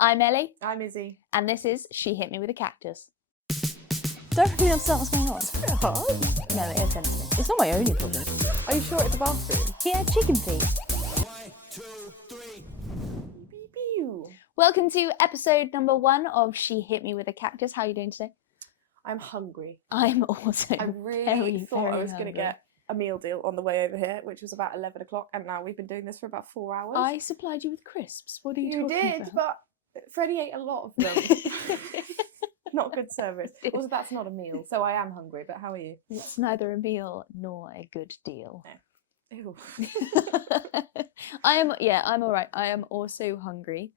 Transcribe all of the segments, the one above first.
I'm Ellie, I'm Izzy. and this is She Hit Me With a Cactus. Don't really understand what's going on. It's a bit hard. No, it is sensitive. It's not my only problem. Are you sure it's a bathroom? He had chicken feet. 1, 2, 3. Pew. Welcome to episode number 1 of She Hit Me With a Cactus. How are you doing today? I'm hungry. I'm also I really thought I was going to hungry. get a meal deal on the way over here, which was about 11 o'clock, and now we've been doing this for about 4 hours. I supplied you with crisps. What are you You talking did, about? but Freddie ate a lot of them. Not good service. Also, that's not a meal, so I am hungry, but how are you? It's neither a meal nor a good deal. Ew. I'm all right. I am also hungry.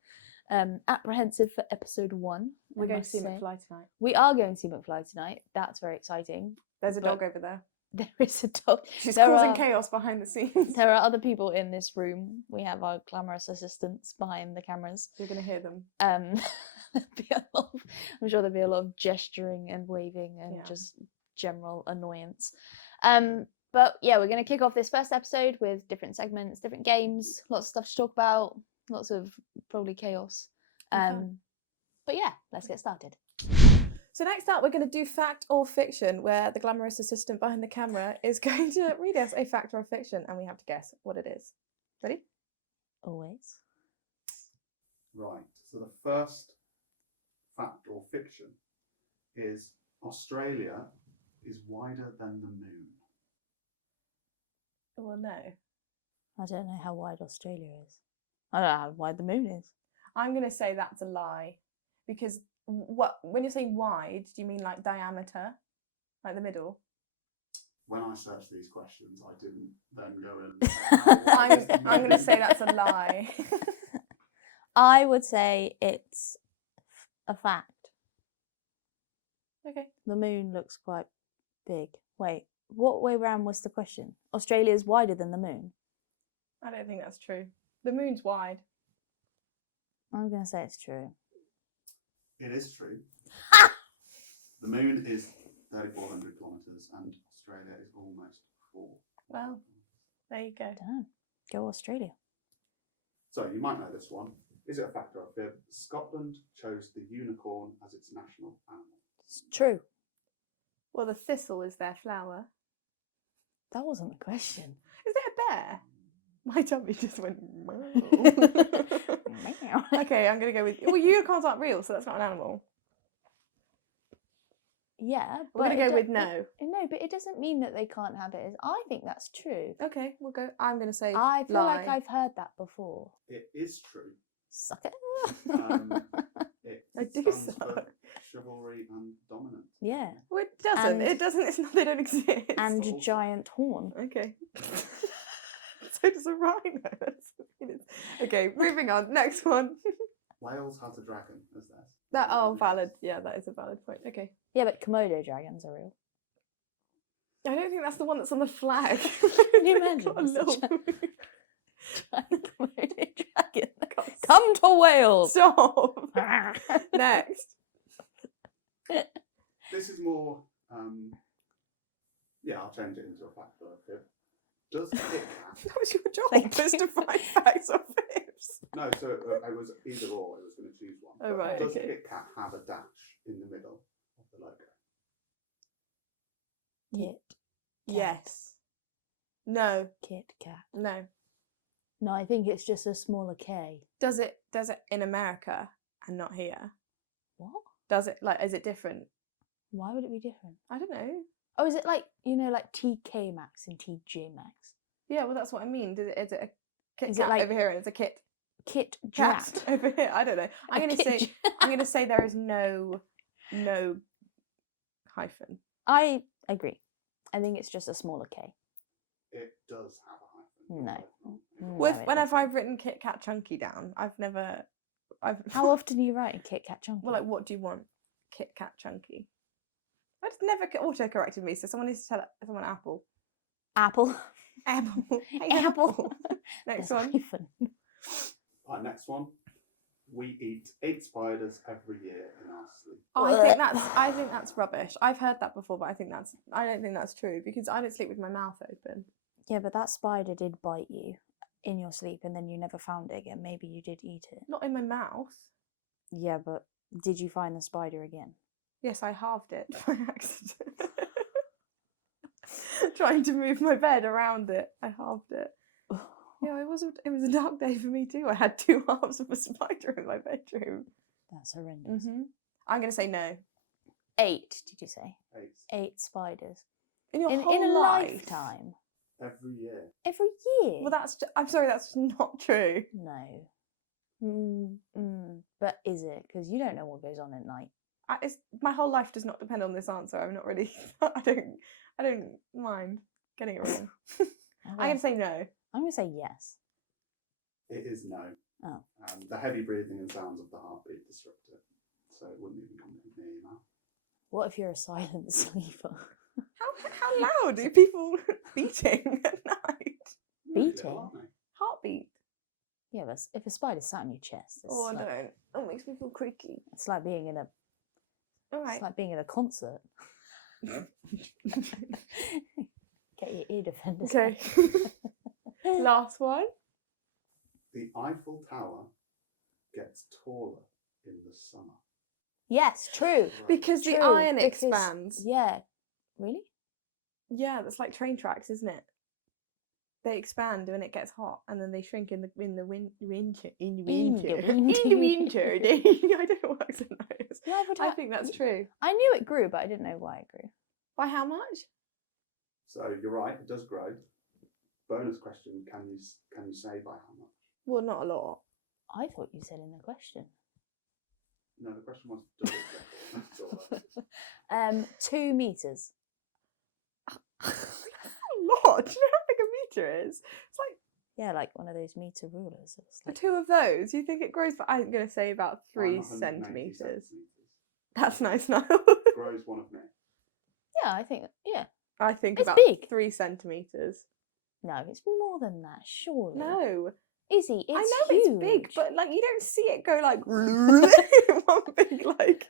Apprehensive for episode 1. We're I going to must see say. McFly tonight. We are going to see McFly tonight. That's very exciting. There's a But- dog over there. There is a dog. She's There causing are- chaos behind the scenes. There are other people in this room. We have our glamorous assistants behind the cameras. You're going to hear them. There'll be a lot of, I'm sure there'll be a lot of gesturing and waving and Yeah. just general annoyance. But yeah, we're going to kick off this first episode with different segments, different games, lots of stuff to talk about, lots of probably chaos. Okay. But yeah, let's get started. So next up, we're going to do fact or fiction, where the glamorous assistant behind the camera is going to read us a fact or a fiction, and we have to guess what it is. Ready? Always. Right, so the first fact or fiction is Australia is wider than the moon. Well, no. I don't know how wide Australia is. I don't know how wide the moon is. I'm going to say that's a lie, because when you're saying wide, do you mean like diameter, like the middle? When I searched these questions, I didn't then go in. I'm going to say that's a lie. I would say it's a fact. Okay. The moon looks quite big. Wait, what way round was the question? Australia is wider than the moon. I don't think that's true. The moon's wide. I'm going to say it's true. It is true. The moon is 3,400 kilometres and Australia is almost 4. Well, there you go. Damn. Go Australia. So you might know this one. Is it a fact or a fib? Scotland chose the unicorn as its national animal. It's true. Well, the thistle is their flower. That wasn't the question. Is it a bear? My tummy just went. Meow. Okay, I'm gonna go with. Well, unicorns aren't real, so that's not an animal. Yeah, We're gonna it go with don't- no. No, but it doesn't mean that they can't have it. I think that's true. Okay, we'll go. I'm gonna say. I feel like lie. I've heard that before. It is true. Suck it. It I do stands for suck. chivalry and dominance. Yeah. Well, it doesn't. And- It doesn't. It's not. They don't exist. And also- giant horn. Okay. So does a rhino. Okay, moving on. Next one. Wales has a dragon as theirs. That valid. Yeah, that is a valid point. Okay. Yeah, but Komodo dragons are real. I don't think that's the one that's on the flag. Can you They've imagine? got a little Giant Komodo dragon. Come to Wales. Stop. Next. This is more. Yeah, I'll change it into a fact or a fib. Does Kit Kat? That was your job. Thank Was you. to find facts or fibs. No, so I was either or. I was going to choose one. Oh, But right, Does okay. Kit Kat have a dash in the middle of the logo? Kit. Yes. No. Kit Kat. No. No, I think it's just a smaller K. Does it in America and not here? What? Does it is it different? Why would it be different? I don't know. Oh, is it like, like TK Maxx and TJ Maxx? Yeah, well that's what I mean. Is it a Kit Is it Kat like over here and it's a Kit Kit Kat Jat. over here? I don't know. I'm A gonna Kit say I'm gonna say there is no hyphen. I agree. I think it's just a smaller K. It does have a hyphen. No. No, Whenever I've written Kit Kat Chunky down, I've How often are you writing Kit Kat Chunky? well, like, what do you want? Kit Kat Chunky. It's never auto-corrected me, so someone needs to tell someone Apple. Apple. Apple. Hey, Apple. Next There's a one. hyphen. Right, next one. We eat 8 spiders every year in our sleep. I think that's rubbish. I've heard that before, but I don't think that's true because I don't sleep with my mouth open. Yeah, but that spider did bite you in your sleep and then you never found it again. Maybe you did eat it. Not in my mouth. Yeah, but did you find the spider again? Yes, I halved it by accident. Trying to move my bed around it, I halved it. Yeah, it was a dark day for me too. I had 2 halves of a spider in my bedroom. That's horrendous. I'm going to say no. 8, did you say? 8 8 spiders. In your In whole a life? lifetime? every year. Every year? Well, I'm sorry, that's not true. No. But is it? Because you don't know what goes on at night. My whole life does not depend on this answer. I'm not really. I don't mind getting it wrong. I'm going to say no. I'm going to say yes. It is no. Oh. The heavy breathing and sounds of the heartbeat disrupt it, so it wouldn't even come near your mouth. What if you're a silent sleeper? How loud are people beating at night? Beating? Aren't they? Heartbeat. Yeah, but if a spider sat on your chest, it's Oh, like, no. That makes me feel creaky. it's like being in a All right. it's like being in a concert. Get your ear defenders. Okay. Last one. The Eiffel Tower gets taller in the summer. Yes, true. Because the True, iron because- expands. Yeah. Really? Yeah, that's like train tracks, isn't it? They expand when it gets hot, and then they shrink in the winter. In the winter. I don't know what accent that is. The Eiffel I Tower- think that's true. I knew it grew, but I didn't know why it grew. By how much? So you're right, it does grow. Bonus question: Can you say by how much? Well, not a lot. I thought you said in the question. No, the question was does it get taller? 2 meters. That's a lot. Do you know how big a meter is? It's like Yeah, like one of those meter rulers. It's the like, 2 of those. You think it grows? But I'm going to say about 3 I'm 180 centimeters. That's nice now. Grows one of me. yeah, I think. Yeah. I think It's about big. 3 centimeters. No, it's more than that. Surely. No, Izzy, it's I know huge. it's big, but like you don't see it go like one big like.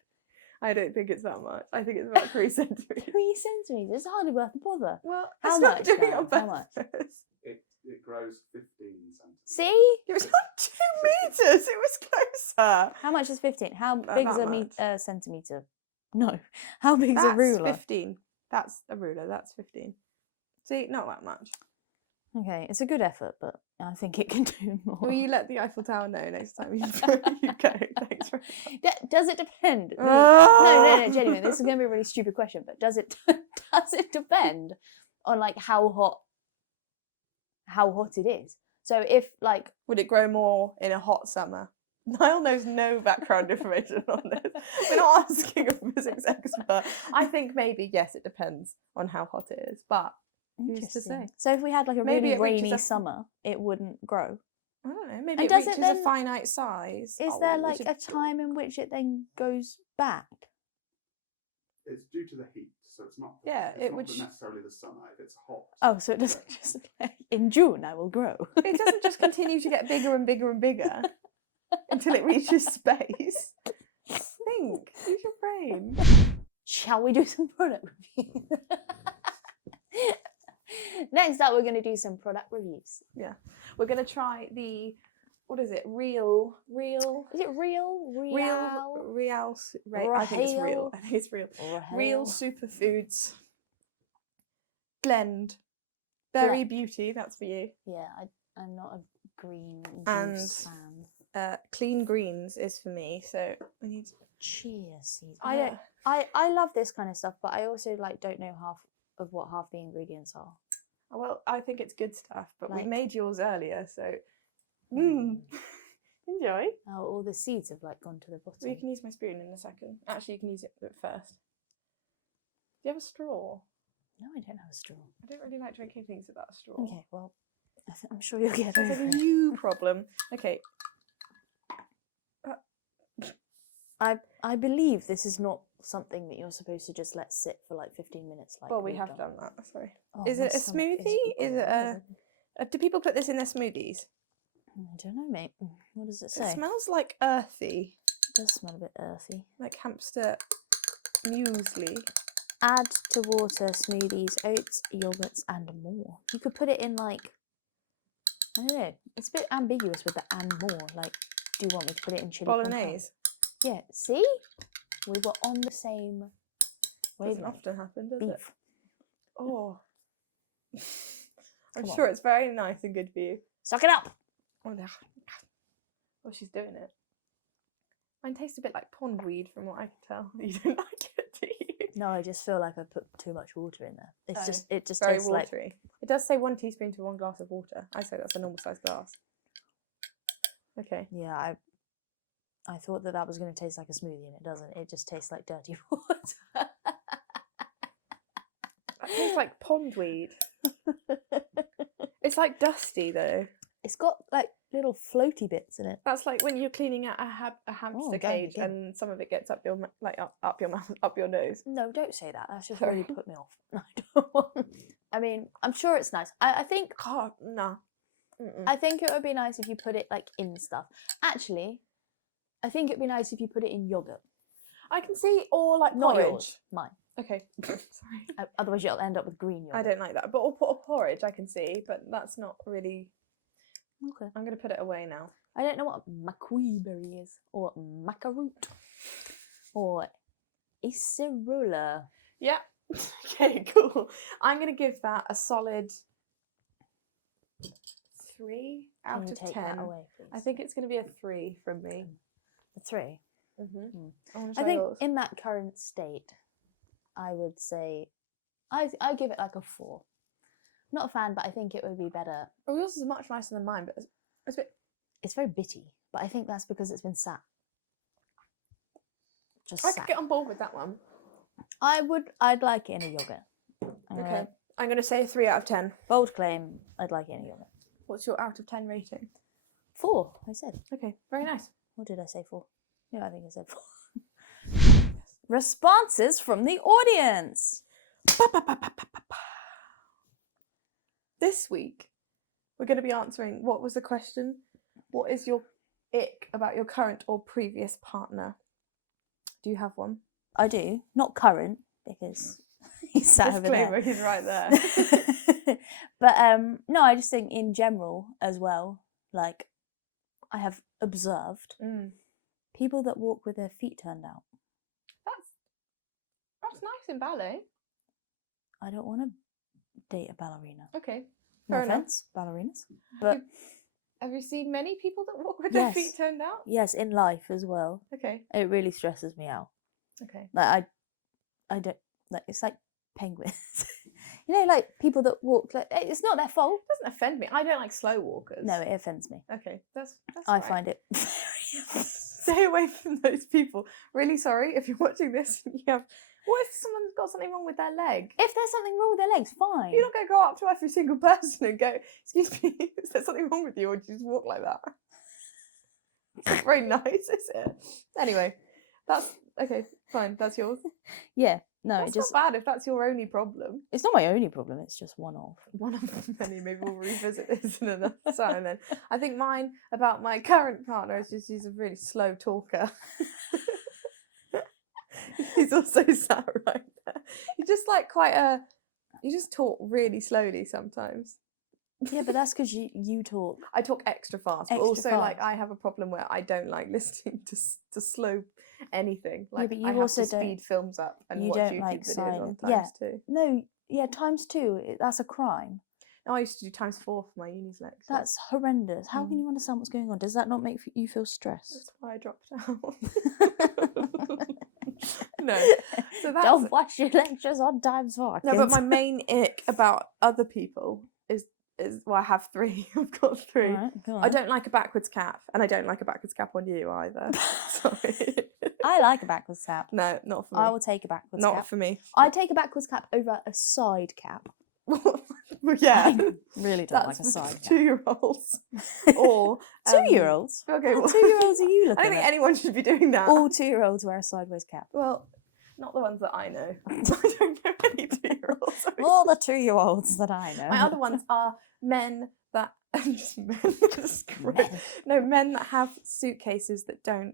I don't think it's that much. I think it's about 3 centimeters. 3 centimeters. It's hardly worth the bother. Well, How it's not much, doing it Dan? on How much? purpose. It grows 15 centimeters. See? It was not 2 meters. It was closer. How much is 15? How Not big is that a centimeter? No. How big is That's a ruler? 15. That's a ruler. That's 15. See, not that much. Okay, it's a good effort, but I think it can do more. Will you let the Eiffel Tower know next time you go? Thanks very much. Does it depend? No, Ah! genuinely. This is going to be a really stupid question, but does it depend on like how hot it is? So if like Would it grow more in a hot summer? Niall knows no background information on this. We're not asking a physics expert. I think maybe, yes, it depends on how hot it is, but who's to say? Interesting. So if we had like a Maybe really it reaches rainy a- summer, it wouldn't grow. I don't know. Maybe And it does it reaches then- a finite size. Is there Oh, like which a time in which it then goes back? It's due to the heat, so it's not. Yeah, it's it not would necessarily the summer. If it's hot. Oh, so it doesn't just in June I will grow. It doesn't just continue to get bigger and bigger and bigger until it reaches space. Think. Use your brain. Shall we do some product reviews? Next up, we're going to do some product reviews. We're going to try the, what is it? Rheal. Is it Rheal? Rheal. I think it's Rheal. Rheal? I think it's Rheal. Rheal Rheal? Superfoods blend. Berry Beauty, that's for you. Yeah, I'm not a green And- juice fan. Clean Greens is for me. So we need. Chia seeds. Yeah. I love this kind of stuff, but I also like don't know half the ingredients are. Well, I think it's good stuff, but we Like- made yours earlier, so enjoy. Oh, all the seeds have like gone to the bottom. Well, you can use my spoon in a second. Actually, you can use it first. Do you have a straw? No, I don't have a straw. I don't really like drinking things without a straw. Okay, well, I'm sure you'll get That's over a it. you problem. Okay. I believe this is not something that you're supposed to just let sit for like 15 minutes. Like Well, we we've have done that. Sorry. Oh, Is my it a stomach smoothie? Is it growling. do people put this in their smoothies? I don't know, mate. What does it It say? smells like earthy, It does smell a bit earthy. like hamster muesli. Add to water, smoothies, oats, yogurts, and more. You could put it in like, I don't know. It's a bit ambiguous with the and more. Like, do you want me to put it in chili con carne? Bolognese. Yeah, see? We were on the same Doesn't wavelength. often happen, does it? Beef. Oh. I'm Come on. sure it's very nice and good for you. Suck it up! Oh, she's doing it. Mine tastes a bit like pondweed from what I can tell. You don't like it, do you? No, I just feel like I put too much water in there. It's Oh, just it just Very tastes like watery. It does say 1 teaspoon to 1 glass of water. I say that's a normal sized glass. Okay. yeah. I thought that was going to taste like a smoothie, and it doesn't. It just tastes like dirty water. That tastes like pondweed. It's like dusty though. It's got like little floaty bits in it. That's like when you're cleaning out a hamster going cage again. and some of it gets up your up your mouth, up your nose. No, don't say that. That's just Sorry. really put me off. I don't want. I mean, I'm sure it's nice. I think God, no. Mm-mm. I think it would be nice if you put it like in stuff. Actually, I think it'd be nice if you put it in yogurt. I can see, or like Not porridge. yours, mine. Okay, sorry. Otherwise, you'll end up with green yogurt. I don't like that, but or put a porridge I can see, but that's not really. Okay. I'm gonna put it away now. I don't know what macquee berry is, or macaroot, or acerola. Yeah. Okay, cool. I'm gonna give that a solid 3 Can out you of take 10. that away, please? I think it's gonna be a 3 from me. A 3. Mm-hmm. I think in that current state, I would say I give it like a 4. Not a fan, but I think it would be better. Oh, yours is much nicer than mine, but it's a bit. It's very bitty, but I think that's because it's been sat. Just I sat. could get on board with that one. I'd like it in a yogurt. Okay. I'm gonna say a 3 out of 10. Bold claim, I'd like it in a yogurt. What's your out of 10 rating? 4, I said. Okay, very nice. What did I say 4? Yeah, I think I said 4. Responses from the audience. This week, we're going to be answering what was the question? What is your ick about your current or previous partner? Do you have one? I do. Not current, because he's sat over Disclaimer, there. he's right there. But no, I just think in general as well, like I have observed people that walk with their feet turned out. That's nice in ballet. I don't want to date a ballerina. Okay, No fair enough. offense, ballerinas. But Have you seen many people that walk with Yes. their feet turned out? yes, in life as well, Okay, it really stresses me out. okay. Like I don't like. It's like penguins. You know, like people that walk. Like it's not their fault. It doesn't offend me. I don't like slow walkers. No, it offends me. Okay, that's I fine. find it. Stay away from those people. Really sorry if you're watching this and you have. What if someone's got something wrong with their leg? If there's something wrong with their legs, fine. You're not going to go up to every single person and go, "Excuse me, is there something wrong with you?" Or do you just walk like that? It's not very nice, is it? Anyway, that's okay. Fine, that's yours. Yeah, no, That's it just not bad if that's your only problem. it's not my only problem. It's just one off. One of many. Maybe we'll revisit this in another time. Then I think mine about my current partner is just he's a really slow talker. He's also sat right there. He's just like you just talk really slowly sometimes. Yeah, but that's because you talk. I talk extra fast, but Extra also like fast. I have a problem where I don't like listening to slow anything. Like but you I have also to don't- speed films up and you watch don't YouTube like videos on silence. times Yeah. too. No, yeah, ×2. That's a crime. No, I used to do ×4 for my uni's lecture. That's horrendous. How can you understand what's going on? Does that not make you feel stressed? That's why I dropped out. No, so that's Don't watch your lectures on ×4. no. But kids. my main ick about other people is well, I have 3. I've got 3. Alright, go I on. don't like a backwards cap, and I don't like a backwards cap on you either. Sorry. I like a backwards cap. No, not for me. I will take a backwards Not cap. for me. I take a backwards cap over a side cap. Well, yeah, I really don't that's like a side cap. 2-year-olds or 2-year-olds? Okay, What well, 2-year-olds are you I looking don't think at? anyone should be doing that. All 2-year-olds wear a sideways cap. Well, not the ones that I know. I don't know any 2-year-olds. All the 2-year-olds that I know. My other ones are men that just men. That's gross. No, men that have suitcases that don't.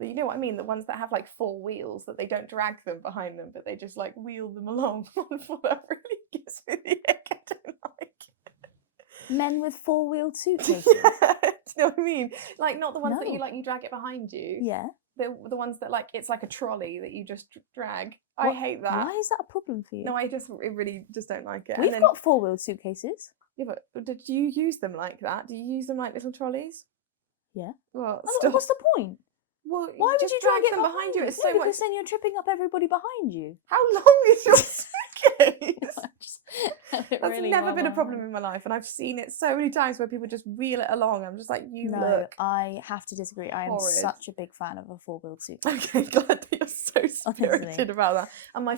You know what I mean? The ones that have like 4 wheels that they don't drag them behind them, but they just like wheel them along. That really gives me the ick. I don't like it. Men with 4-wheeled suitcases. Yeah, you know what I mean? Like not the ones that No. you drag it behind you. Yeah. The ones that like it's like a trolley that you just drag. I What- hate that. Why is that a problem for you? No, I really just don't like it. We've And then, got 4-wheeled suitcases. yeah, but did you use them like that? Do you use them like little trolleys? Yeah. Well, What's the point? Well, Why would just you drag them it behind you? It's No, so much. because then you're tripping up everybody behind you. How long is your suitcase? That's That's never been a problem in my life, and I've seen it so many times where people just wheel it along. I'm just like, you No, look. I have to disagree. I am horrid. such a big fan of a 4-wheeled suitcase. Okay, glad that you're so spirited Honestly. about that. And my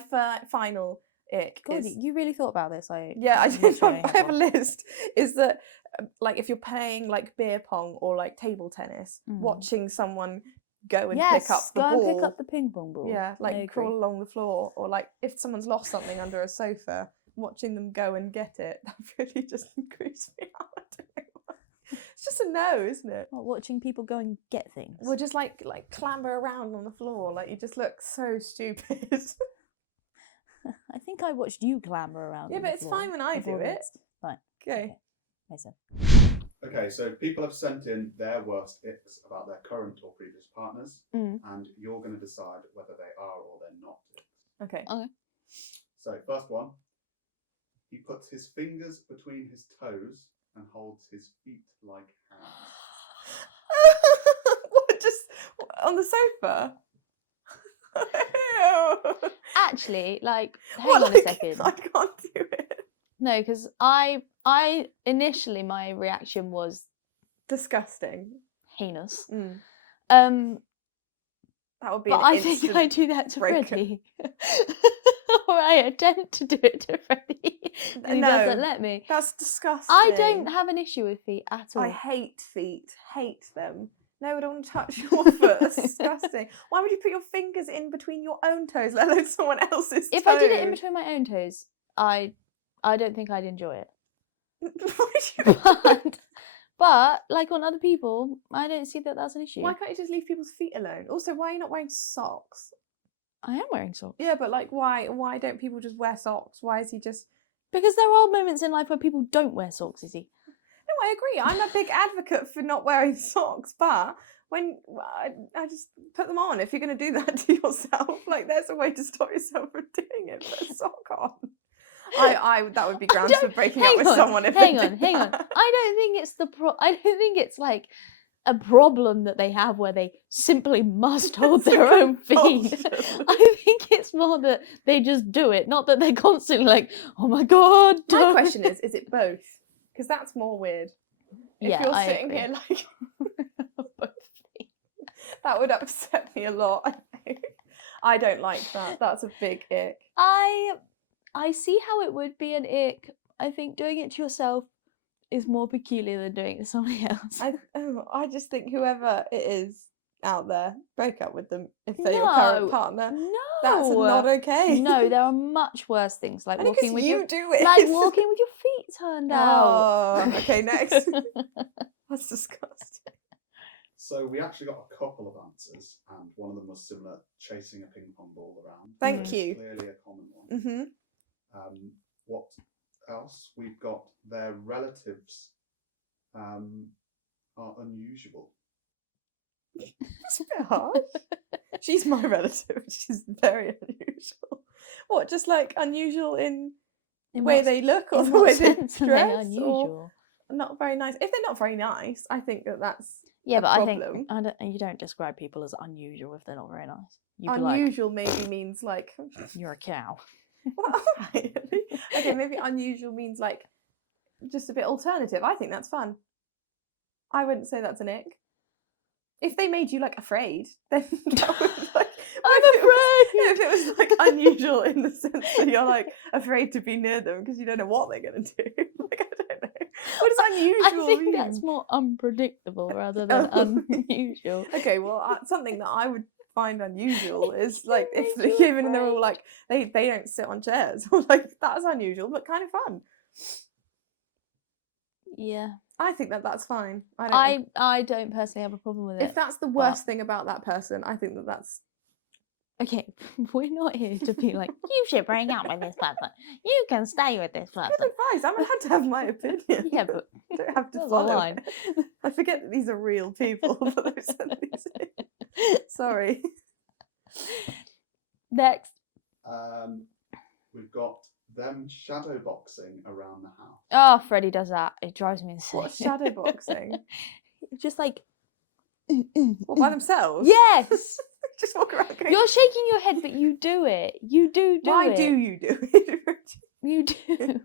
final ick God, is you really thought about this. yeah, I did. literally I have a list. Is that like if you're playing like beer pong or like table tennis, watching someone go and yes, pick up the go ball. and pick up the ping pong ball. Yeah, I like agree. crawl along the floor, or like if someone's lost something under a sofa, watching them go and get it. That really just creeps me out. I don't know why. It's just a no, isn't it? What, watching people go and get things. Well, just like clamber around on the floor, like you just look so stupid. I think I watched you clamber around. Yeah, on but the it's floor fine when I do before it. this. Fine. Okay. Mason. Okay, so people have sent in their worst icks about their current or previous partners, and you're going to decide whether they are or they're not icks. Okay. Okay. So, first one, he puts his fingers between his toes and holds his feet like hands. What? Just on the sofa? Ew. Actually, like, hang What, on like, a second. I can't do it. No, because I initially my reaction was Disgusting. heinous. Mm. But That would be. I think I do that to breaker. Freddie, or I attempt to do it to Freddie, and he doesn't let me. That's disgusting. I don't have an issue with feet at all. I hate feet. Hate them. No, I don't want to touch your foot. That's disgusting. Why would you put your fingers in between your own toes, let alone someone else's If toes? I did it in between my own toes, I don't think I'd enjoy it. But like on other people, I don't see that that's an issue. Why can't you just leave people's feet alone? Also, why are you not wearing socks? I am wearing socks. Yeah, but like, why don't people just wear socks? Why is he just? Because there are moments in life where people don't wear socks, Izzy. No, I agree. I'm a big advocate for not wearing socks, but when I just put them on. If you're going to do that to yourself, like there's a way to stop yourself from doing it. Put a sock on. I that would be grounds for breaking up with someone if hang they on. did that. I don't think it's I don't think it's like a problem that they have where they simply must hold It's a their own feet. compulsion. I think it's more that they just do it, not that they're constantly like, oh my god. My don't." question is it both? Because that's more weird. If Yeah, you're I sitting agree. here like that would upset me a lot. I think. I don't like that. That's a big ick. I see how it would be an ick. I think doing it to yourself is more peculiar than doing it to somebody else. I just think whoever it is out there, break up with them if they're your current partner. No, That's not okay. No, there are much worse things like Only walking 'cause with you your do it. like walking with your feet turned out. Oh, okay, next. That's disgusting. So we actually got a couple of answers, and one of them was similar, chasing a ping pong ball around. Thank It's you. Clearly a common one. Mm-hmm. What else? We've got their relatives are unusual. It's a bit harsh. She's my relative. She's very unusual. What, just like unusual in the way they look or the way they dress? Unusual. Or not very nice. If they're not very nice, I think that's Yeah, a but problem. I think you don't describe people as unusual if they're not very nice. You'd be like, unusual maybe means like you're a cow. well, alright. Okay, maybe unusual means like just a bit alternative. I think that's fun. I wouldn't say that's an ick. If they made you like afraid, then that would like I'm if it was like unusual in the sense that you're like afraid to be near them because you don't know what they're gonna do. Like I don't know. What does unusual I think mean? that's more unpredictable rather than unusual. Okay, well, something that I would find unusual is like if Makes they're you even they're all like they don't sit on chairs. Like that's unusual, but kind of fun. Yeah. I think that's fine. I don't personally have a problem with it. If that's the worst thing about that person, I think that's Okay, we're not here to be like, you should break up with this person. You can stay with this person. Good advice. I'm allowed to have my opinion. Yeah, but I don't have to there's a follow line. it. I forget that these are real people that I've sent these in. Sorry. Next. We've got them shadow boxing around the house. Oh, Freddie does that. It drives me insane. What's shadow boxing? Just like, What, by themselves? yes. Just walk around going, You're shaking your head, but you do it. You do why it. do you do it? You do.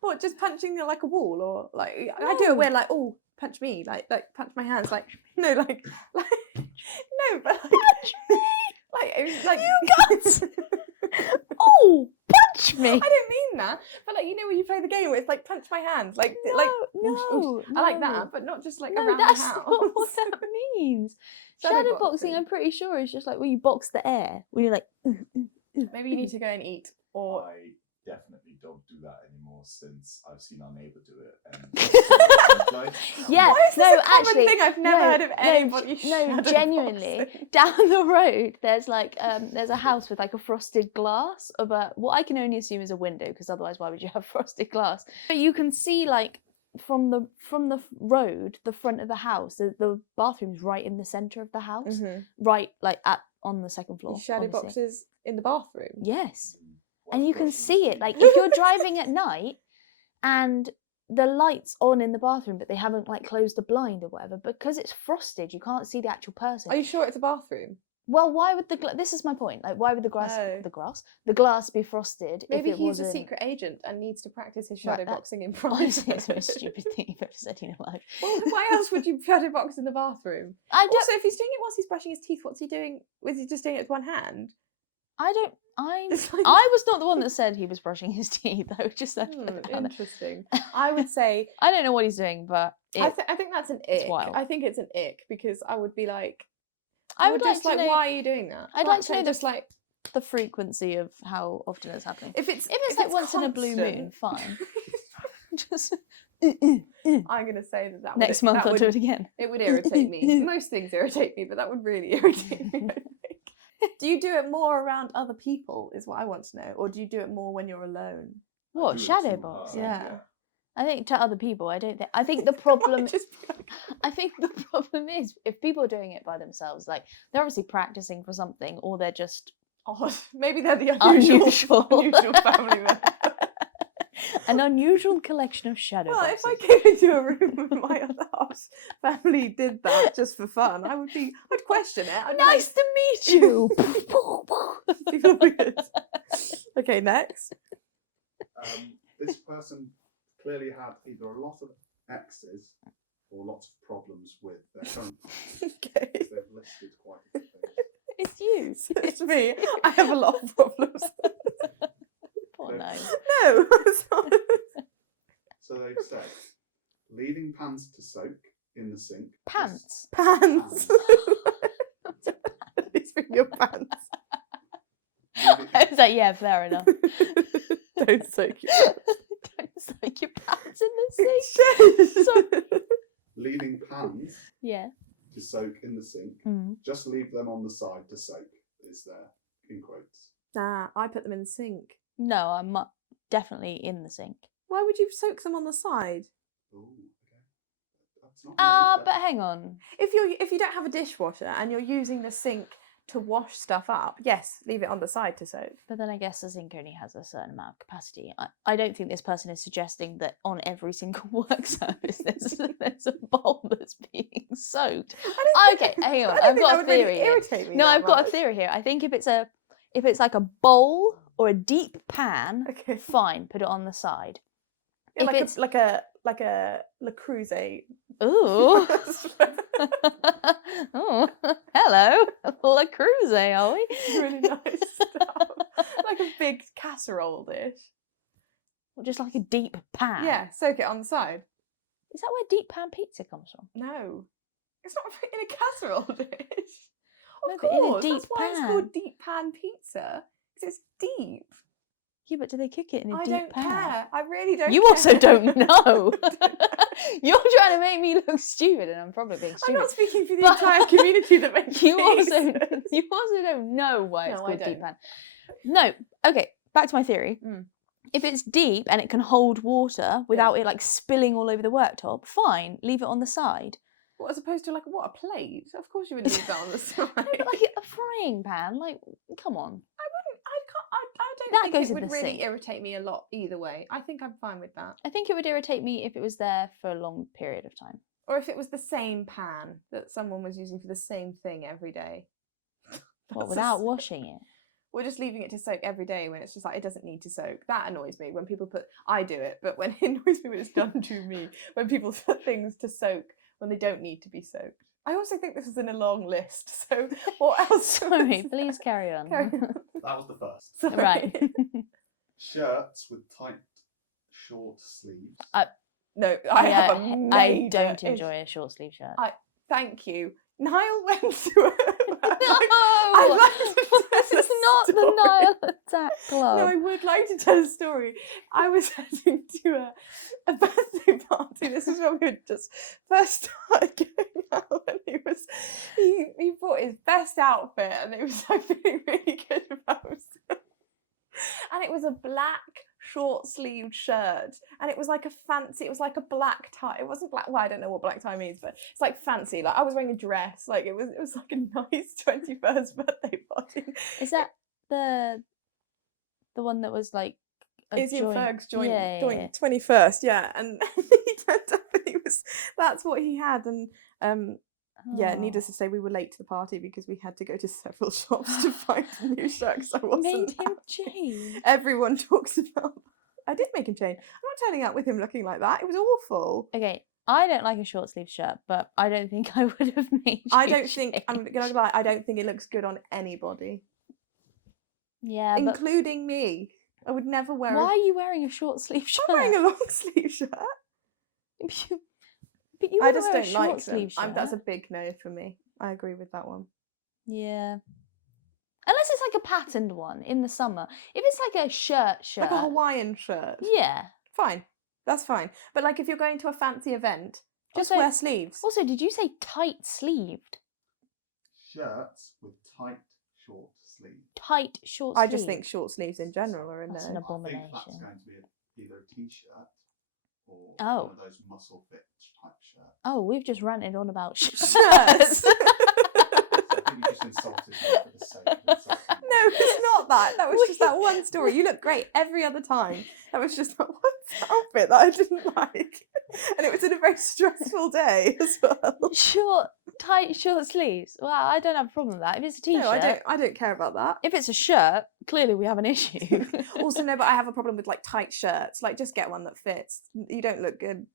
What, just punching like a wall? Or like, I do it where like, oh, punch me. Like punch my hands. Like, no, like no, but like, Punch me. like You guts. Oh, punch me. I don't mean that, but like, you know when you play the game where it's like punch my hands, like No, I like that, but not just like no, around that's the house. not what that means. Shadow boxing, I'm pretty sure, is just like where you box the air. Where you're like, Maybe you need to go and eat, or I definitely don't do that anymore since I've seen our neighbour do it. And yeah, why is this no, a common actually, thing? I've never heard of anybody. No, shadow genuinely, boxing. down the road, there's like, there's a house with like a frosted glass of what I can only assume is a window, because otherwise, why would you have frosted glass? But you can see like from the road, the front of the house, the bathroom's right in the centre of the house, right like on the second floor. Shadow honestly. boxes in the bathroom. Yes. And you can see it, like if you're driving at night and the light's on in the bathroom but they haven't like closed the blind or whatever, because it's frosted you can't see the actual person. Are you sure it's a bathroom? Well, why would this is my point, like why would the glass be frosted? Maybe if it he's wasn't... a secret agent and needs to practice his shadow Right, boxing in Honestly, private. it's the most stupid thing you've ever said in your life. Well, why else would you shadow box in the bathroom? I don't. Also, if he's doing it whilst he's brushing his teeth, what's he doing? Was he just doing it with one hand? It's like- I was not the one that said he was brushing his teeth. I was just said Interesting. I would say I don't know what he's doing, but I think that's an ick. wild. I think it's an ick because I would be like, I would like just to like, know. why are you doing that? I'd like to know just like the frequency of how often it's happening. if it's like once in a blue constant- moon, fine. Just I'm gonna say that next would, month that I'll would, do it again. It would irritate me. Most things irritate me, but that would really irritate me. I think. Do you do it more around other people? Is what I want to know, or do you do it more when you're alone? What, do it shadow too box? hard, Yeah. I think to other people, I don't think. I think the problem. Just be like, I think the problem is if people are doing it by themselves, like they're obviously practicing for something, or they're just oh, maybe they're the unusual family member. An unusual collection of shadow Well, boxes. if I came into a room with my other half's family did that just for fun, I'd question it. I'd be Nice to meet you. like, feel weird. Okay, next. This person clearly had either a lot of exes or lots of problems with their current partners. Okay. They've listed quite a few things. It's you. It's me. I have a lot of problems. Poor no. No, it's not. So they've said leaving pans to soak in the sink. Pants. Pants. At least bring your pants. I was like, yeah, fair enough. Don't soak your Don't soak your pants in the sink. Sorry. Leaving pans Yeah. to soak in the sink. Mm. Just leave them on the side to soak, is there, in quotes. Nah, I put them in the sink. No, I'm definitely in the sink. Why would you soak them on the side? Oh, okay. That's not But hang on. If you don't have a dishwasher and you're using the sink to wash stuff up, yes, leave it on the side to soak. But then I guess the sink only has a certain amount of capacity. I don't think this person is suggesting that on every single work surface there's a bowl that's being soaked. Okay, hang on. I've got a theory here. No, I've got a theory here. I think if it's like a bowl or a deep pan, Okay. fine, put it on the side. Yeah, If like a Le Creuset. Ooh. Oh, hello. La Creuset, are we? Really nice stuff. Like a big casserole dish. Or just like a deep pan. Yeah, soak it on the side. Is that where deep pan pizza comes from? No, it's not in a casserole dish. No, Of but in a course, deep that's why it's pan. called deep pan pizza, because it's deep. Yeah, but do they cook it in a I deep don't pan? care. I really don't. You care. also don't know. I don't know. You're trying to make me look stupid, and I'm probably being I'm stupid. not speaking for the But entire community that makes you these. also don't know why it's No, I called deep don't. pan. No. Okay, back to my theory. Mm. If it's deep and it can hold water without it like spilling all over the worktop, fine, leave it on the side. What, as opposed to like what, a plate? Of course you wouldn't leave that on the side. No, but like a frying pan, like come on. I That don't goes think in it would the really sink. irritate me a lot either way. I think I'm fine with that. I think it would irritate me if it was there for a long period of time. Or if it was the same pan that someone was using for the same thing every day. What, That's without just- washing it? We're just leaving it to soak every day when it's just like, it doesn't need to soak. That annoys me when people put, I do it, but when it annoys me when it's done to me, when people put things to soak when they don't need to be soaked. I also think this is in a long list, so what else? Sorry, please carry on. Carry on. That was the first. Sorry. Right. Shirts with tight, short sleeves. No, I Yeah, have a I major don't issue. enjoy a short sleeve shirt. Thank you. Niall went to No! I'd like to tell This is a not the story. Nile Attack Club. No, I would like to tell a story. I was heading to a birthday party. This is when we had just first started going out, and he brought his best outfit, and it was like feeling really good about himself. And it was a black short sleeved shirt, and it was like it was like a black tie. It wasn't black. Well, I don't know what black tie means, but it's like fancy. Like I was wearing a dress. Like it was like a nice 21st birthday party. Is that the one that was like a Izzy and Ferg's joint Yeah. 21st, yeah. And he turned up and that's what he had. And yeah, needless to say, we were late to the party because we had to go to several shops to find a new shirt because I wasn't. Made him happy. change. Everyone talks about. I did make him change. I'm not turning out with him looking like that. It was awful. Okay, I don't like a short sleeve shirt, but I don't think I would have made. I you don't think I'm change. gonna lie. I don't think it looks good on anybody, Yeah, but including me. I would never wear. why are you wearing a short sleeve shirt? I'm wearing a long sleeve shirt. But you I wouldn't just wear a don't short like them. sleeve shirt. That's a big no for me. I agree with that one. Yeah. Unless it's like a patterned one in the summer. If it's like a shirt, Like a Hawaiian shirt. yeah. Fine. That's fine. But like if you're going to a fancy event, just Also- wear sleeves. Also, did you say tight sleeved? Shirts with tight, short sleeves. Tight short I sleeve. just think short sleeves in general are in That's there. an I think that's abomination. going to be either a t-shirt or Oh. one of those muscle fit type shirts. Oh, we've just ranted on about Shirts. So I think you just insulted me for the sake of insulting me. No, it's not that. That was just that one story. You look great every other time. That was just that one outfit that I didn't like. And it was in a very stressful day as well. Tight short sleeves. Well, I don't have a problem with that. If it's a t-shirt, No, I don't care about that. if it's a shirt, clearly we have an issue. Also, no, but I have a problem with like tight shirts. Like, just get one that fits. You don't look good.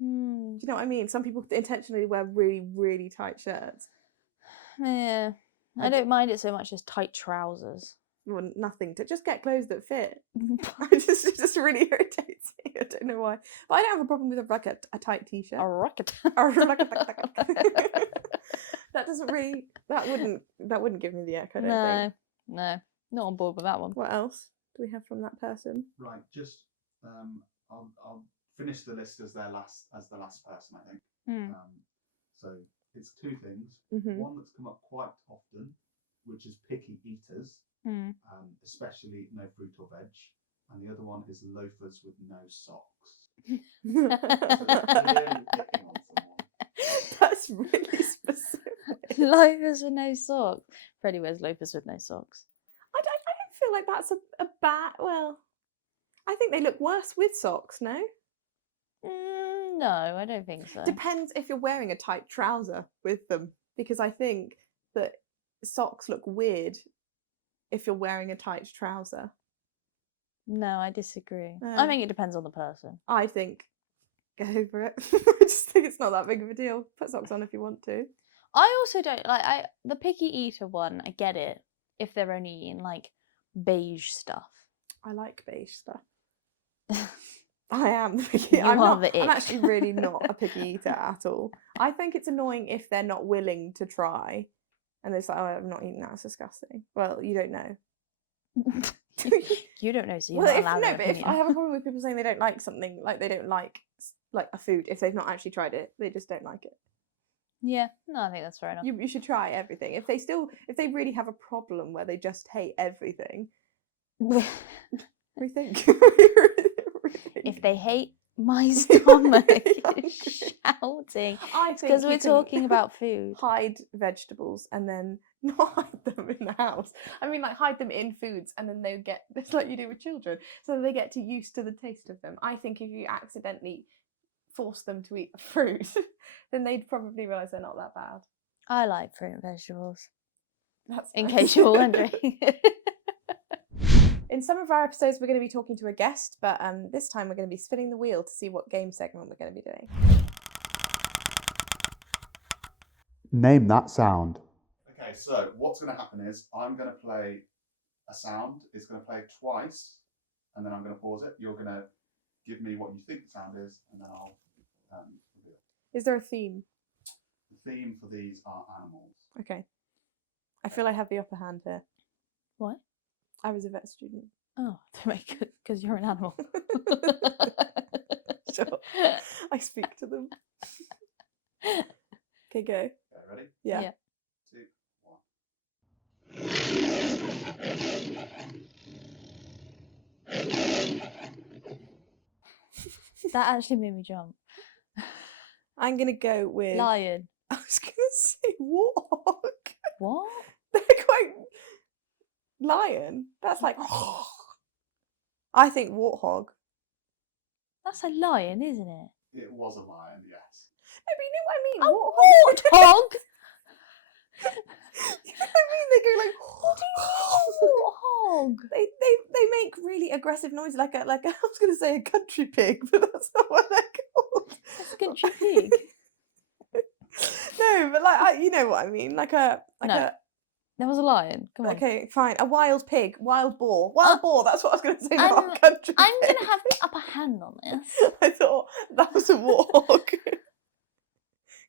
Do you know what I mean? Some people intentionally wear really, really tight shirts. Yeah, I don't mind it so much as tight trousers. Well, nothing to just get clothes that fit. It just really irritates me. I don't know why. But I don't have a problem with a tight t-shirt. A rocket. That doesn't really. That wouldn't give me the ick. I don't think. No, not on board with that one. What else do we have from that person? Right, just I'll finish the list as the last person, I think. Hmm. So it's two things. Mhm. One that's come up quite often, which is picky eaters, Hmm. especially no fruit or veg, and the other one is loafers with no socks. So they're clearly picking on someone. That's really specific. Loafers with no socks. Freddie wears loafers with no socks. I don't feel like that's a bad. Well, I think they look worse with socks. No, No, I don't think so. depends if you're wearing a tight trouser with them, because I think that socks look weird if you're wearing a tight trouser. No, I disagree. Oh. I think it depends on the person. I think go over it. I just think it's not that big of a deal. Put socks on if you want to. I also don't like the picky eater one. I get it if they're only eating like beige stuff. I like beige stuff. I am the picky. You I'm are not. the I'm ick. actually really not a picky eater at all. I think it's annoying if they're not willing to try, and they're just like, "Oh, I'm not eating that. It's disgusting." Well, you don't know. You don't know, so you're Well, not if, allowed no, an but if opinion. I have a problem with people saying they don't like something, like they don't like a food, if they've not actually tried it, they just don't like it. Yeah, no, I think that's fair enough. You should try everything. If they really have a problem where they just hate everything, rethink. If they hate my stomach is shouting, I think because you we're can talking about food. hide vegetables and then not hide them in the house. I mean, like hide them in foods, and then they get it's like you do with children, so they get used to the taste of them. I think if you accidentally force them to eat fruit, then they'd probably realise they're not that bad. I like fruit and vegetables, That's in nice. case you're wondering. In some of our episodes, we're going to be talking to a guest, but this time we're going to be spinning the wheel to see what game segment we're going to be doing. Name that sound. Okay, so what's going to happen is I'm going to play a sound. It's going to play twice, and then I'm going to pause it. You're going to give me what you think the sound is, and then I'll reveal. Is there a theme? The theme for these are animals. Okay. I feel I have the upper hand here. What? I was a vet student. Oh, because you're an animal. Sure. I speak to them. Okay, go. Okay, ready? Yeah. Yeah. 2, 1. That actually made me jump. I'm going to go with... Lion. I was going to say warthog. What? They're quite... Lion? That's like... I think warthog. That's a lion, isn't it? It was a lion, yes. No, but you know what I mean? A Warthog. warthog? You know what I mean? They go like... What do you mean, warthog? They make really aggressive noise, like a I was going to say a country pig, but that's not what they're called. That's a country pig. No, but like you know what I mean, like a No. There was a lion. Come on. okay, fine, a wild pig, wild boar, boar. That's what I was going to say. Not I'm- a country. I'm pig. going to have the upper hand on this. I thought that was a warthog.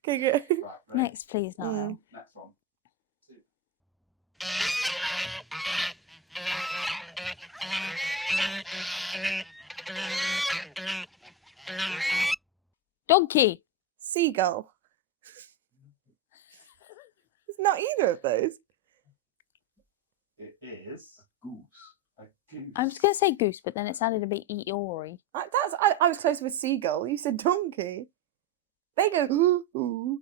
Okay, go. Right, ready? Next, please, Niall. Next one. 2. Donkey. Seagull. It's not either of those. It is a goose. A goose. I was going to say goose, but then it sounded a bit Eeyore. I was close with seagull. You said donkey. They go. Ooh, ooh.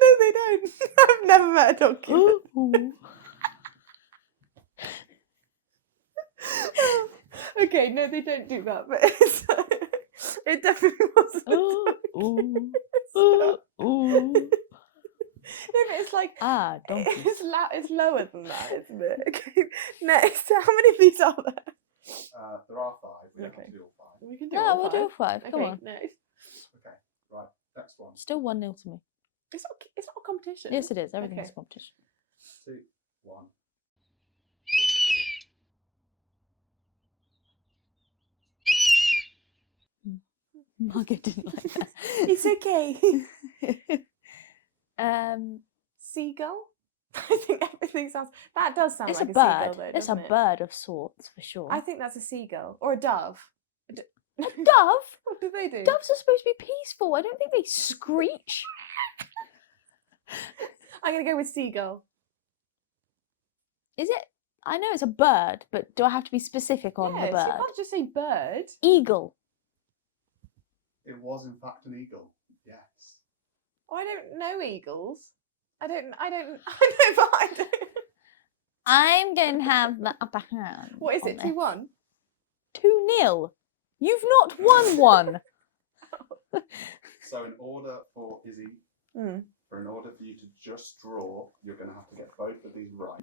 No, they don't. I've never met a donkey. Okay, no, they don't do that, but it definitely wasn't. No, but it's like donkey. it's lower than that, isn't it? Okay, next, how many of these are there? There are 5. We don't Okay. have to do all 5. We can do No, all we'll do 5. 5. Come Okay, on. next. Okay, right. Next one. Still 1-0 to me. It's not a competition. Yes, it is. Everything is Okay. a competition. 2, 1. Margot didn't like that. It's okay. Seagull? I think everything sounds. That does sound It's like a a bird. seagull, though. It's a doesn't it? bird of sorts, for sure. I think that's a seagull or a dove. A dove? What do they do? Doves are supposed to be peaceful. I don't think they screech. I'm gonna go with seagull. Is it? I know it's a bird, but do I have to be specific on Yes, the bird? you can't just say bird. Eagle. It was in fact an eagle. Yes. Oh, I don't know eagles. I don't. I know, but I don't. I'm going to have the upper hand. What is on it? this. 2-1. 2-0. You've not won one. So in order for Izzy, in order for you to just draw, you're going to have to get both of these right.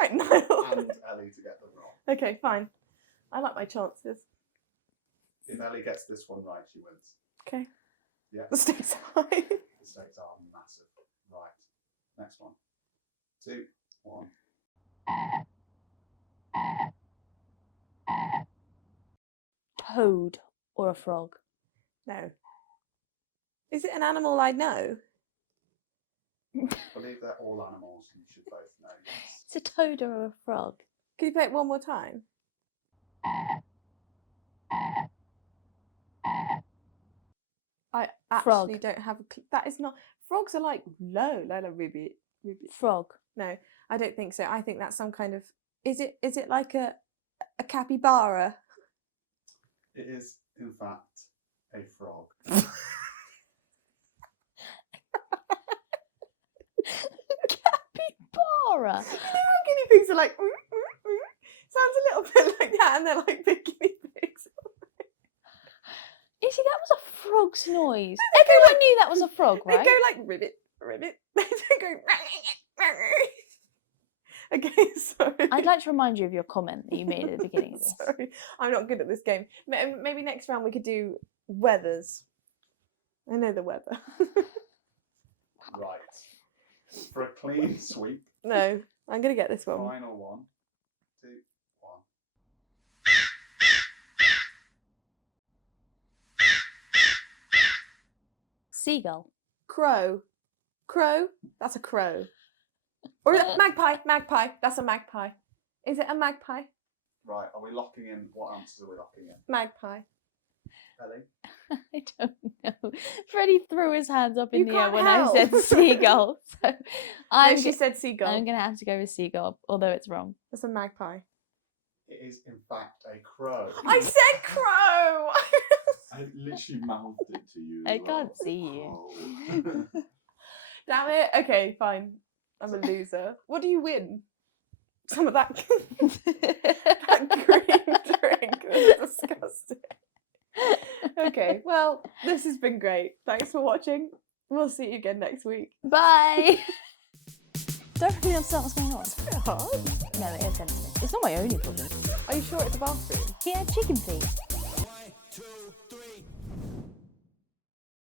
Right, Niall. And Ellie to get them wrong. Okay, fine. I like my chances. If Ellie gets this one right, she wins. Okay. Yeah. The stakes are high. The stakes are massive. Right. Next one. 2, 1. Toad or a frog? No. Is it an animal I know? I believe they're all animals, and you should both know. Yes. It's a toad or a frog. Can you play it one more time? I actually Frog. don't have a that is not frogs are like low ribbit. Frog. No, I don't think so. I think that's some kind of is it like a capybara? It is, in fact, a frog. Capybara. You know how guinea pigs are like sounds a little bit like that, and they're like big guinea pigs. You see, that was a frog's noise. They go Everyone like- knew that was a frog, They right? go like ribbit. They don't go. Okay, sorry. I'd like to remind you of your comment that you made at the beginning of this. Sorry, I'm not good at this game. Maybe next round we could do weathers. I know the weather. Right. For a clean sweep, No, I'm gonna get this one. final 1, 2, 1. Seagull. Crow. Crow? That's a crow. Or is it magpie? Magpie. That's a magpie. Is it a magpie? Right, are we locking in? What answers are we locking in? Magpie. Ellie? I don't know. Freddie threw his hands up in You the air can't when I said help. seagull. So No, she said seagull. I'm going to have to go with seagull, although it's wrong. That's a magpie. It is, in fact, a crow. I said crow! I literally mouthed it to you. I as well. can't see you. Oh. Damn it. Okay, fine. I'm a loser. What do you win? Some of that, that green drink. That's disgusting. Okay, well, this has been great. Thanks for watching. We'll see you again next week. Bye. Don't really understand what's going on. It's a bit hard. No, it is sensitive. It's not my only problem. Are you sure it's a bathroom? He had chicken feet.